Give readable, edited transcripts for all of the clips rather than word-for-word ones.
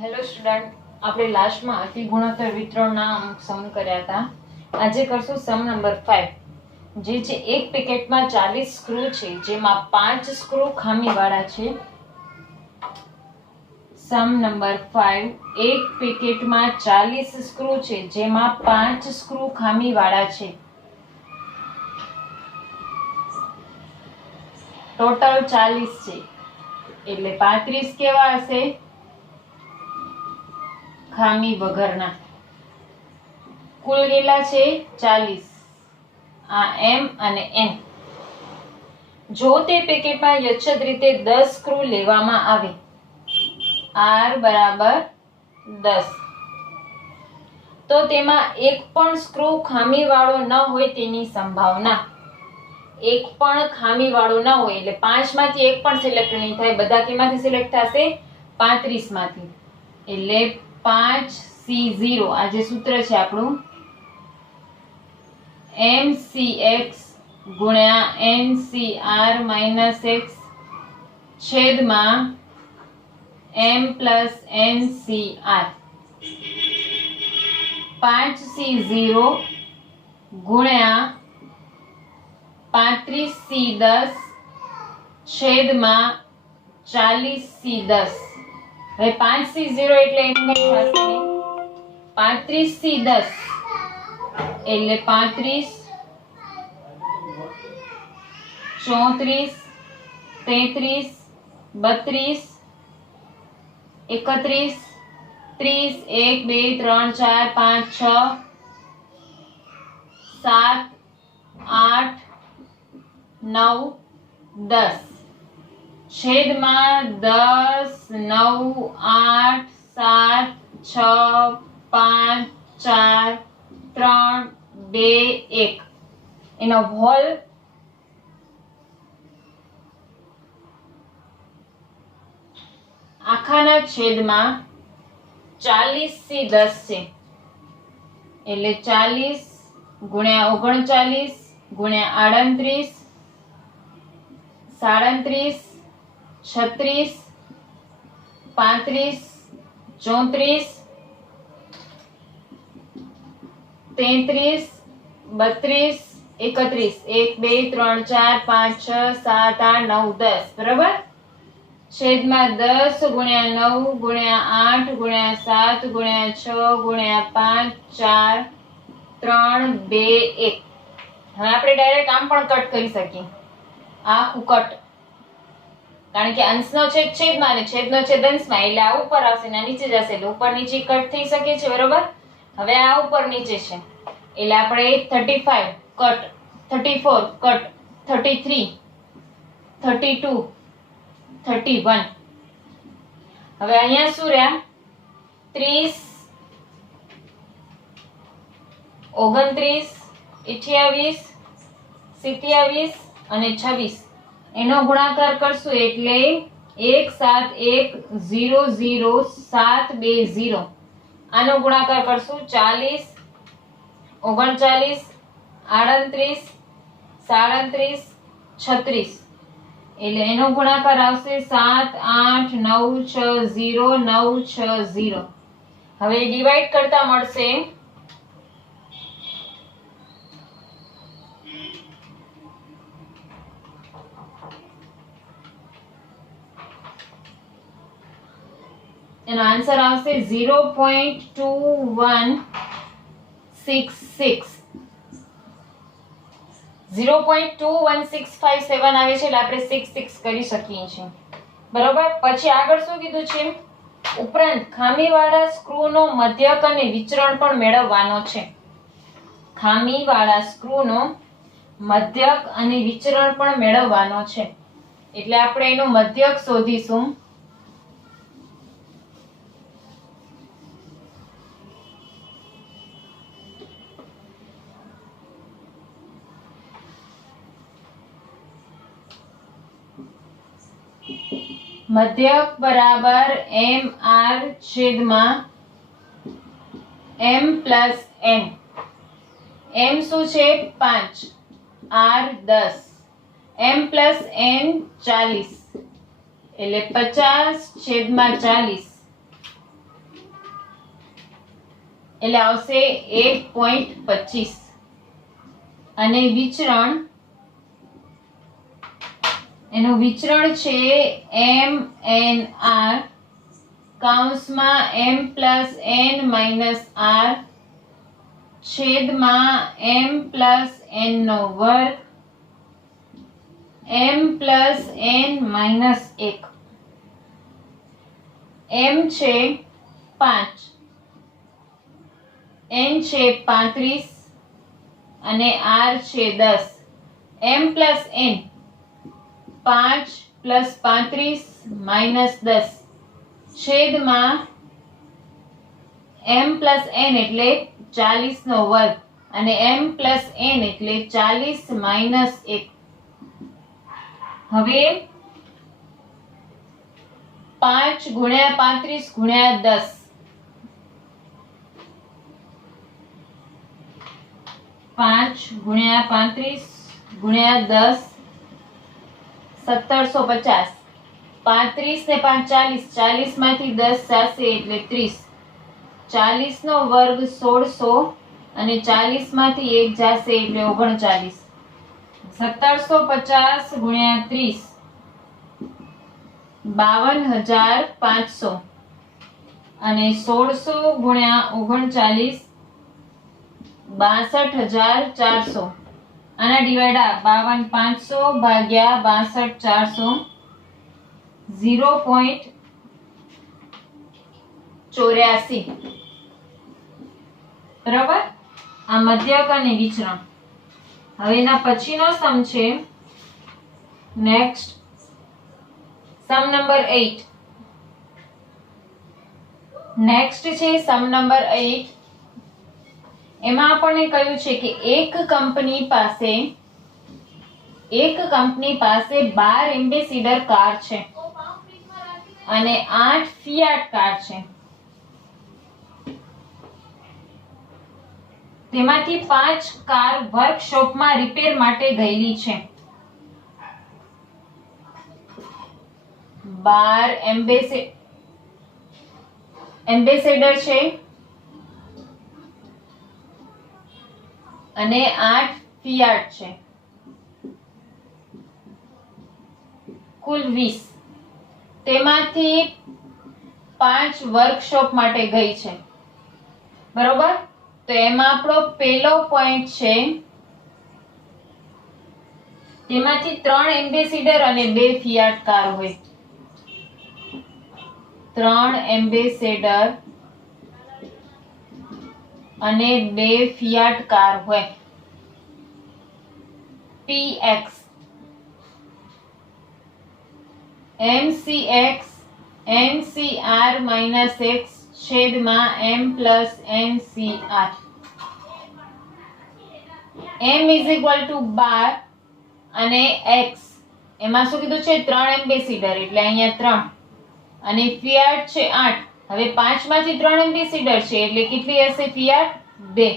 Hello student, આપણે લાસ્ટમાં અતિ ગુણોત્તર વિતરણના અમુક સમ કર્યા હતા. આજે કરશું સમ નંબર 5, જે છે એક પેકેટમાં 40 સ્ક્રૂ છે, જેમાં 5 સ્ક્રૂ ખામીવાળા છે. સમ નંબર 5, એક પેકેટમાં 40 સ્ક્રૂ છે, જેમાં 5 સ્ક્રૂ ખામીવાળા છે. ટોટલ 40 છે, એટલે 35 કેવા હશે? ખામી વગરના. કુલ કેટલા છે? 40. આ m અને n. જો તે પેકેટમાં યથાવત રીતે 10 સ્ક્રૂ લેવામાં આવે, r બરાબર 10, તો તેમાં એક પણ સ્ક્રૂ ખામીવાળો ન હોય તેની સંભાવના. એક પણ ખામીવાળો ન હોય એટલે 5 માંથી એક પણ સિલેક્ટ નહીં થાય. બધા કેમાંથી સિલેક્ટ થશે? 35 માંથી. એટલે 5C0, આ જે સૂત્ર છે આપણું, mcx ગુણ્યા ncr માઇનસ x છેદમાં m પ્લસ ncr. 5C0 ગુણ્યા 35C10 છેદમાં 40C10. હવે 5C0 એટલે એનું કંઈ ખાસ નહીં. 35C10 એટલે 35, 34, 33, 32, 31, 30, 1, 2, 3, 4, 5, 6, 7, 8, 9, 10 છેદમાં 10, 9, 8, 7, 6, 5, 4, 3, 2, 1 એનો હોલ આખાના છેદમાં 40C10 છે, એટલે 40 ગુણ્યા 39 ગુણ્યા 38, 37, 36, 35, 34, 33, 32, 31, 1, 2, 3, 4, 5, 6, 7, 8, 9, 10 બરાબર. છેદમાં 10 ગુણ્યા 9 ગુણ્યા 8 ગુણ્યા 7 ગુણ્યા 6 ગુણ્યા 5, 4, 3, 2, 1. હવે આપણે ડાયરેક્ટ આમ પણ કટ કરી શકીએ. આખું કટ, કારણ કે અંશનો છેદ છેદમાં અને છેદનો છેદ અંશમાં, એટલે આ ઉપર આવશે ને નીચે જશે, એટલે ઉપર નીચે કટ થઈ શકે છે બરોબર. હવે આ ઉપર નીચે છે, એટલે આપણે 35 કટ, 34 કટ, 33, 32, 31. હવે અહીંયા શું રહ્યા? 30, 29, 28, 27 અને 26. એનો ગુણાકાર કરશું એટલે 17100720. આનો ગુણાકાર કરશું 40, 39, 38, 37, 36. એટલે એનો ગુણાકાર આવશે 78960 હવે ડિવાઈડ કરતા મળશે એનો આન્સર આવશે 0.2166. 0.21657 આવે છે, એટલે આપણે 66 કરી શકીએ છીએ બરોબર. પછી આગળ શું કીધું છે? ઉપરાંત ખામીવાળા સ્ક્રૂનો મધ્યક અને વિચરણ પણ મેળવવાનો છે. ખામીવાળા સ્ક્રૂનો મધ્યક અને વિચરણ પણ મેળવવાનો છે, એટલે આપણે એનો મધ્યક શોધીશું. મધ્યક બરાબર mr છેદમાં m પ્લસ n. m શું છે? 5, r 10, m પ્લસ n 40, એટલે 50/40 એટલે આવશે 1.25 અને વિચરણ એનું વિચરણ છે MNR કૌંસમાં m plus n minus r છેદમાં m પ્લસ n નો વર્ગ m plus n minus 1 m છે 5 n છે 35 અને r છે 10 m plus n 5 plus 35 minus 10 છેદમાં m પ્લસ n એટલે 40 નો વર્ગ અને m પ્લસ n એટલે 40 માઇનસ 1. હવે 5 ગુણ્યા 35 ગુણ્યા 10 5 ગુણ્યા 35 ગુણ્યા 10 1750 35 ને 5 40 40 માંથી 10 જશે એટલે 30 40 નો વર્ગ 1600 અને 40 માંથી 1 જશે એટલે 39 1750 ગુણ્યા 30 52,500 અને 1600 ગુણ્યા 39 62,400 આના ડિવાઇડ 52,500 ભાગ્યા 62,400 0.84 બરાબર. આ મધ્યક અને વિચરણ. હવે એના પછીનો સમ છે નેક્સ્ટ સમ નંબર 8. નેક્સ્ટ છે સમ નંબર 8. એમાં આપણને કહ્યું છે કે એક કંપની પાસે 12 એમ્બેસેડર કાર છે અને 8 ફિયાટ કાર છે. તેમાંથી 5 કાર વર્કશોપમાં રિપેર માટે ગયેલી છે. 12 એમ્બેસેડર છે અને 8 ફિયાટ છે, કુલ 20. તેમાંથી 5 વર્કશોપ માટે ગઈ છે. બરોબર. તો એમાં આપણો પહેલો પોઈન્ટ છે તેમાંથી 3 એમ્બેસેડર અને 2 ફિયાટ કાર હોય. 3 એમ્બેસેડર અને 2 ફિયાટ કાર હોય. PX MCX NCR minus X છેદમાં M plus NCR. M is equal to 12 અને X એમાં શું કીધું છે 3 એમ્બેસેડર એટલે અહીંયા 3 અને ફિયાટ છે 8. હવે 5 માંથી 3 એમ્બેસેડર છે એટલે કેટલી હશે ફિયાટ 2.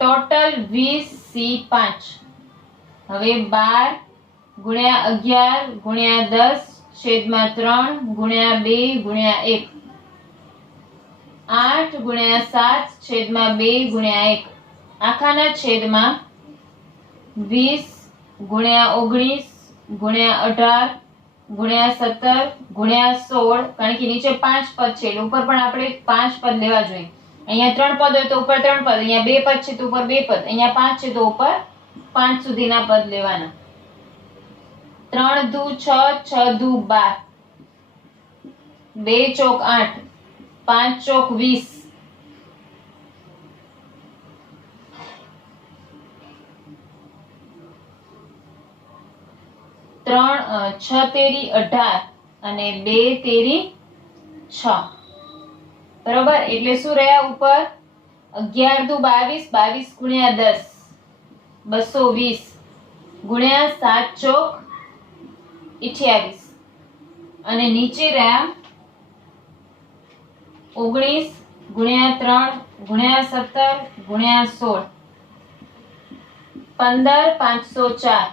Total 20 C5. હવે 12 ગુણ્યા 11 ગુણ્યા 10 છેદમાં 3 ગુણ્યા 2 ગુણ્યા 1 8 ગુણ્યા 7 છેદમાં 2 ગુણ્યા 1 આખાના છેદમાં 20 ગુણ્યા 19 ગુણ્યા 18 ગુણ્યા 17 ગુણ્યા 16 કારણ કે નીચે 5 પદ છે એટલે ઉપર પણ આપણે 5 પદ લેવા જોઈએ. અહીંયા 3 પદ હોય તો ઉપર 3 પદ, અહીંયા 2 પદ છે તો ઉપર 2 પદ, અહીંયા 5 છે તો ઉપર 5 સુધીના પદ લેવાના. 3 દુ 6 6 દુ 12 2 ચોક 8 5 ચોક 20 6 તેરી 18 અને 2 તેરી 6. બરોબર. એટલે શું રહ્યા ઉપર 11 દુ 22 22 ગુણ્યા 10 220 ગુણ્યા 7 ચોક 28 અને નીચે રહ્યા 19 ગુણ્યા 3 ગુણ્યા 17 ગુણ્યા 16 15 504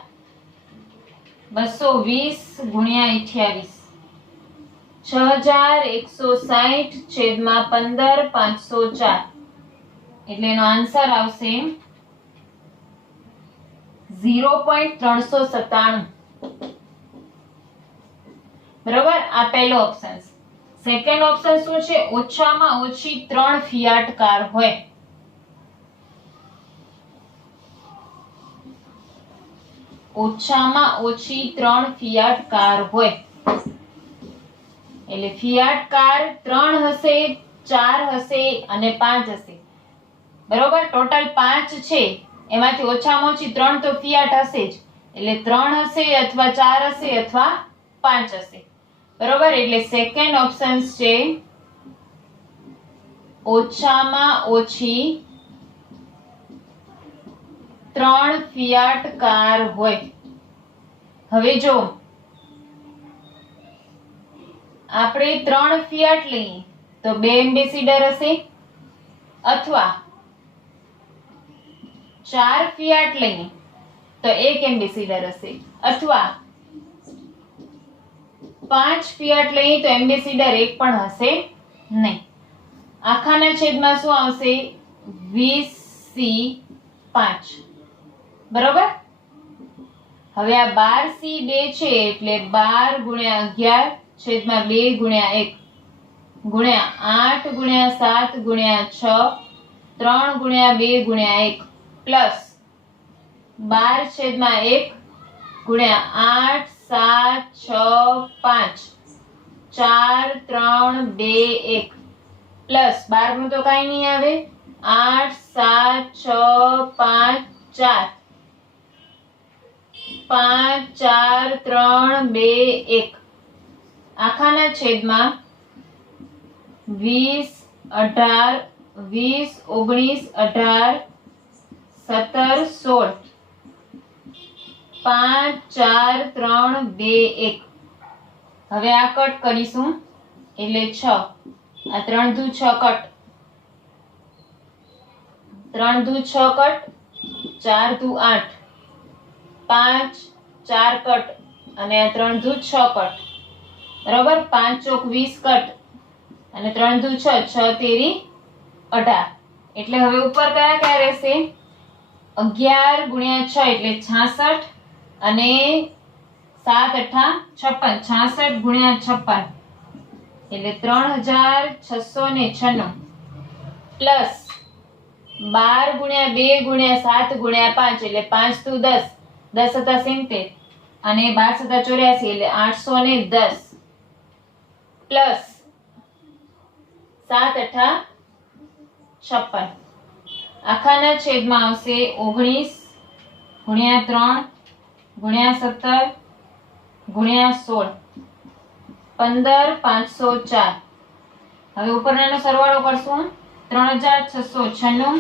220 ગુણ્યા 28 6160 છેદમાં 15 504 એટલે એનો આન્સર આવશે 0.397. બરોબર, આ પહેલો ઓપ્શન. સેકન્ડ ઓપ્શન શું છે? ઓછામાં ઓછી 3 ફિયાટ કાર હોય. ઓછામાં ઓછી 3 ફિયાટ કાર હોય. એટલે ફિયાટ કાર 3 હશે, 4 હશે અને 5 હશે. બરોબર, ટોટલ 5 છે, એમાંથી ઓછામાં ઓછી 3 તો ફિયાટ હશે જ. એટલે 3 હશે અથવા 4 હશે અથવા 5 હશે. બરોબર, એટલે સેકન્ડ ઓપ્શન છે ઓછામાં ઓછી 3 ફિયાટ કાર હોય. હવે જો આપણે 3 ફિયાટ લઈએ તો 2 એમ્બેસેડર હશે, અથવા 4 ફિયાટ લઈએ તો 1 એમ્બેસેડર હશે, અથવા 5 ફિયાટ લઈએ તો એમ્બેસેડર 1 પણ હશે નહીં. આખાના છેદમાં શું આવશે? 20C5. બરોબર, હવે આ 12C2 છે એટલે 12 ગુણ્યા 11 છેદમાં 2 ગુણ્યા 1 ગુણ્યા 8 ગુણ્યા 7 ગુણ્યા 6 3 ગુણ્યા 2 ગુણ્યા 1 પ્લસ 12 છેદમાં 1 ગુણ્યા 8 7 6 5 4 3 2 1 પ્લસ 12 નું તો કઈ નહીં આવે. 8 7 6 5 4 5 4 3 2 1 આખાના છેદમાં 20 18 20 19 18 17 16 5 4 3 2 1. હવે આ કટ કરીશું એટલે 6. આ 3 દુ 6 કટ, 3 દુ 6 કટ, 4 દુ 8, 5 4 કટ અને આ 3 દુ 6 કટ. બરાબર, 5 ચોક 20 કટ અને 3 દુ 6, 6 તેરી 18. એટલે હવે ઉપર કયા કયા રહેશે? 11 ગુણ્યા 6 એટલે 66 અને 7 અઠા 56. 66 ગુણ્યા 56 એટલે 3696 પ્લસ 12 ગુણ્યા 2 ગુણ્યા 7 ગુણ્યા 5 એટલે 5 દુ 10, 10 હતા 70 અને 12 હતા 84 એટલે 810 પ્લસ 7 અઠા 56. આખાના છેદમાં આવશે 19 ગુણ્યા 3 ગુણ્યા 17 ગુણ્યા 16 15 504. હવે ઉપરનો સરવાળો કરશું. 3696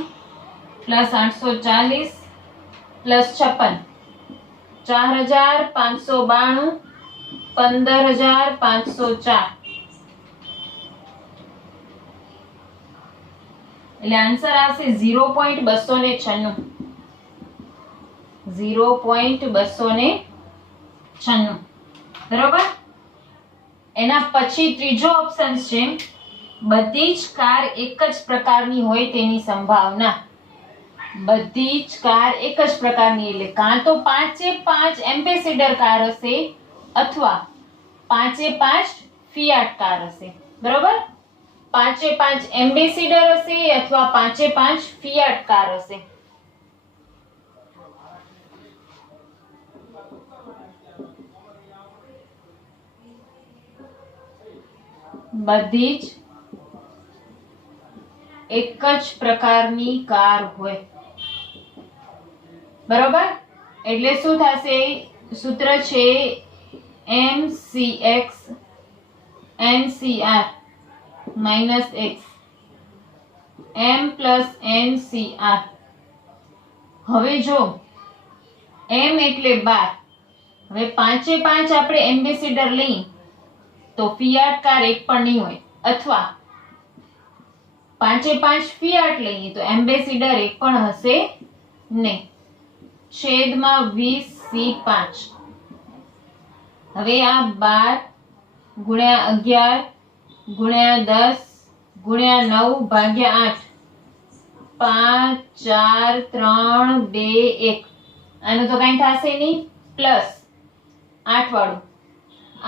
પ્લસ 840 પ્લસ 56 4592 15504. એટલે આન્સર આવશે 0.296. 0.296. બરોબર, એના પછી ત્રીજો ઓપ્શન છે બધી જ કાર એક જ પ્રકારની હોય તેની સંભાવના. બધી જ કાર એક જ પ્રકારની એટલે કાં તો 5 એમ્બેસેડર કાર હશે અથવા 5 ફિયાટ કાર હશે. બરોબર, 5 એમ્બેસેડર હશે અથવા 5 ફિયાટ કાર હશે. બધી જ એક જ પ્રકારની કાર હોય. બરોબર, એટલે શું થશે? સૂત્ર છે MCX NCR minus X M plus NCR. હવે જો M એટલે 12. હવે 5 આપણે એમ્બેસેડર લઈ તો ફિયાટ કાર એક પણ નહીં હોય, અથવા 5 ફિયાટ લઈએ તો એમ્બેસેડર એક પણ હશે નહીં. છેદમાં 20C5. હવે આ 12 ગુણ્યા 11 ગુણ્યા 10 ગુણ્યા 9 ભાગ્યા 8 5 4 3 2 1 આનું તો કઈ થશે નહીં પ્લસ 8 વાળું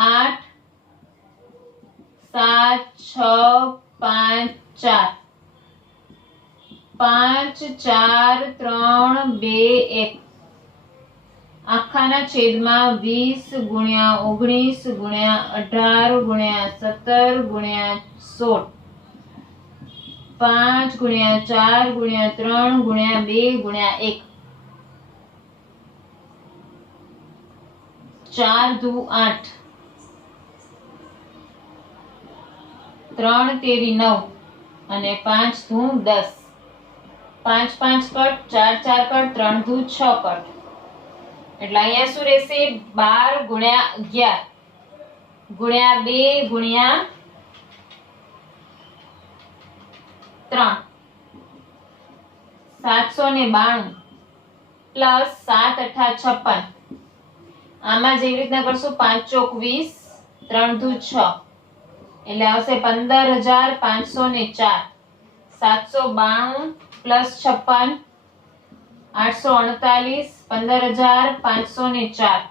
8 7 6 5 4 5 4 3 2 1 આખાના છેદમાં 20 ગુણ્યા 19 ગુણ્યા 18 ગુણ્યા 17 ગુણ્યા 16 5 ગુણ્યા 4 ગુણ્યા 3 ગુણ્યા 2 ગુણ્યા 1 4 દુ 8 3 તેરી 9 અને 5 દુ 10 5 5 કટ 4 4 કટ 3 દુ 6 કટ એટલે અહીંયા શું રહેશે 12 ગુણ્યા 11 ગુણ્યા 2 ગુણ્યા 3 792 પ્લસ 7 8 56 આમાં જેવી રીતના કરશું 5 ચોક 20 3 દુ 6 એટલે આવશે 15504 792 પ્લસ 56 848 15504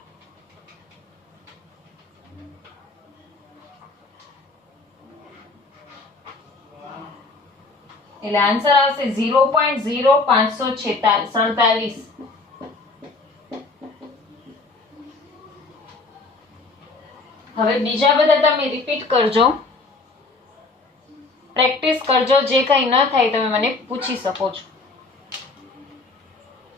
એટલે આન્સર આવશે 0.0547 હવે બીજા બધા તમે રિપીટ કરજો પ્રેક્ટિસ કરજો જે કંઈ ન થાય તમે મને પૂછી શકો છો